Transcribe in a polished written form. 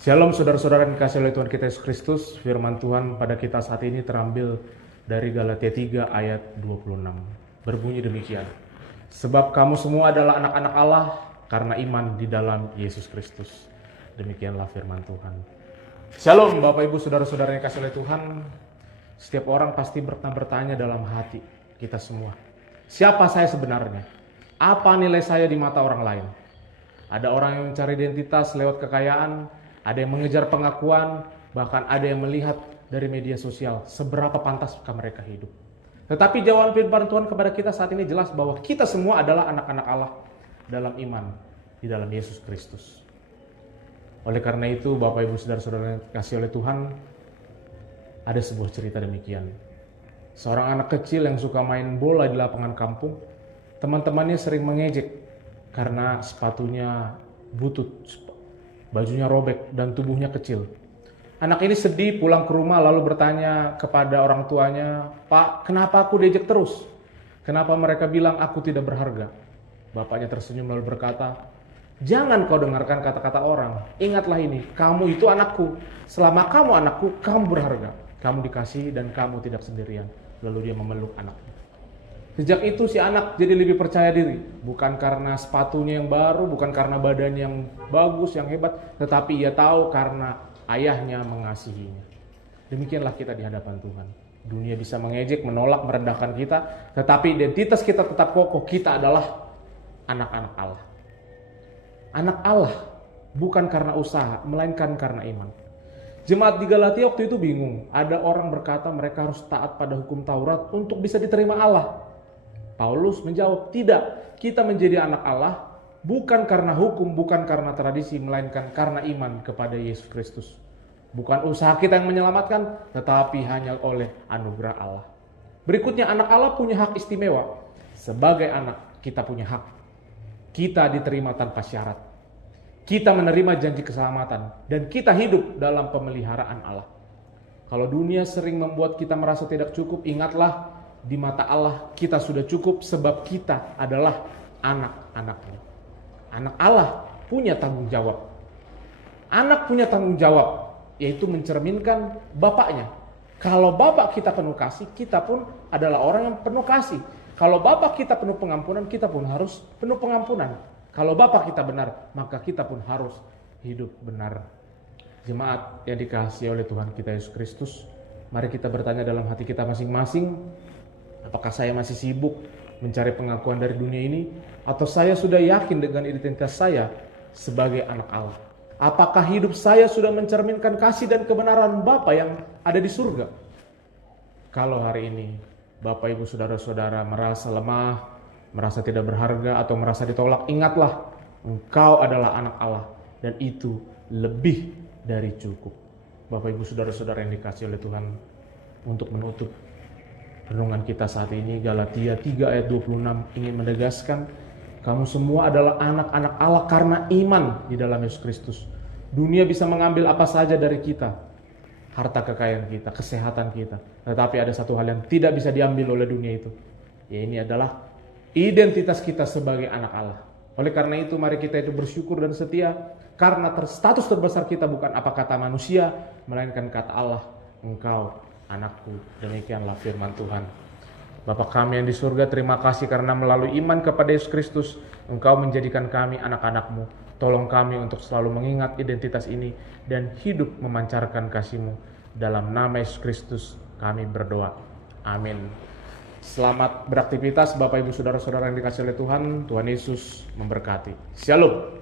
Shalom saudara-saudara yang dikasihi oleh Tuhan kita Yesus Kristus. Firman Tuhan pada kita saat ini terambil dari Galatia 3 ayat 26. Berbunyi demikian. Sebab kamu semua adalah anak-anak Allah karena iman di dalam Yesus Kristus. Demikianlah firman Tuhan. Shalom Bapak Ibu saudara-saudara yang dikasihi oleh Tuhan. Setiap orang pasti bertanya dalam hati kita semua. Siapa saya sebenarnya? Apa nilai saya di mata orang lain? Ada orang yang mencari identitas lewat kekayaan, ada yang mengejar pengakuan, bahkan ada yang melihat dari media sosial seberapa pantaskah mereka hidup. Tetapi jawaban firman Tuhan kepada kita saat ini jelas bahwa kita semua adalah anak-anak Allah dalam iman di dalam Yesus Kristus. Oleh karena itu Bapak Ibu saudara-saudara yang dikasihi oleh Tuhan, ada sebuah cerita demikian. Seorang anak kecil yang suka main bola di lapangan kampung, teman-temannya sering mengejek karena sepatunya butut, bajunya robek dan tubuhnya kecil. Anak ini sedih pulang ke rumah lalu bertanya kepada orang tuanya, "Pak, kenapa aku diejek terus? Kenapa mereka bilang aku tidak berharga?" Bapaknya tersenyum lalu berkata, "Jangan kau dengarkan kata-kata orang. Ingatlah ini, kamu itu anakku. Selama kamu anakku, kamu berharga. Kamu dikasihi dan kamu tidak sendirian." Lalu dia memeluk anaknya. Sejak itu si anak jadi lebih percaya diri. Bukan karena sepatunya yang baru, bukan karena badannya yang bagus, yang hebat, tetapi ia tahu karena ayahnya mengasihinya. Demikianlah kita di hadapan Tuhan. Dunia bisa mengejek, menolak, merendahkan kita, tetapi identitas kita tetap kokoh. Kita adalah anak-anak Allah. Anak Allah bukan karena usaha, melainkan karena iman. Jemaat di Galatia waktu itu bingung. Ada orang berkata mereka harus taat pada hukum Taurat untuk bisa diterima Allah. Paulus menjawab, tidak, kita menjadi anak Allah bukan karena hukum, bukan karena tradisi, melainkan karena iman kepada Yesus Kristus. Bukan usaha kita yang menyelamatkan, tetapi hanya oleh anugerah Allah. Berikutnya, anak Allah punya hak istimewa. Sebagai anak, kita punya hak. Kita diterima tanpa syarat. Kita menerima janji keselamatan. Dan kita hidup dalam pemeliharaan Allah. Kalau dunia sering membuat kita merasa tidak cukup, ingatlah, di mata Allah kita sudah cukup sebab kita adalah anak-anaknya. Anak Allah punya tanggung jawab. Anak punya tanggung jawab, yaitu mencerminkan bapaknya. Kalau bapak kita penuh kasih, kita pun adalah orang yang penuh kasih. Kalau bapak kita penuh pengampunan, kita pun harus penuh pengampunan. Kalau bapak kita benar, maka kita pun harus hidup benar. Jemaat yang dikasihi oleh Tuhan kita Yesus Kristus, mari kita bertanya dalam hati kita masing-masing, apakah saya masih sibuk mencari pengakuan dari dunia ini? Atau saya sudah yakin dengan identitas saya sebagai anak Allah? Apakah hidup saya sudah mencerminkan kasih dan kebenaran Bapa yang ada di surga? Kalau hari ini Bapak Ibu Saudara-saudara merasa lemah, merasa tidak berharga atau merasa ditolak, ingatlah engkau adalah anak Allah dan itu lebih dari cukup. Bapak Ibu Saudara-saudara yang dikasihi oleh Tuhan, untuk menutup renungan kita saat ini, Galatia 3 ayat 26 ingin menegaskan, kamu semua adalah anak-anak Allah karena iman di dalam Yesus Kristus. Dunia bisa mengambil apa saja dari kita, harta kekayaan kita, kesehatan kita. Tetapi ada satu hal yang tidak bisa diambil oleh dunia itu. Ya, ini adalah identitas kita sebagai anak Allah. Oleh karena itu mari kita itu bersyukur dan setia, karena status terbesar kita bukan apa kata manusia, melainkan kata Allah, engkau anakku. Demikianlah firman Tuhan. Bapa kami yang di surga, terima kasih karena melalui iman kepada Yesus Kristus, Engkau menjadikan kami anak-anak-Mu. Tolong kami untuk selalu mengingat identitas ini dan hidup memancarkan kasih-Mu. Dalam nama Yesus Kristus kami berdoa. Amin. Selamat beraktivitas Bapak Ibu Saudara-saudara yang dikasihi oleh Tuhan. Tuhan Yesus memberkati. Shalom.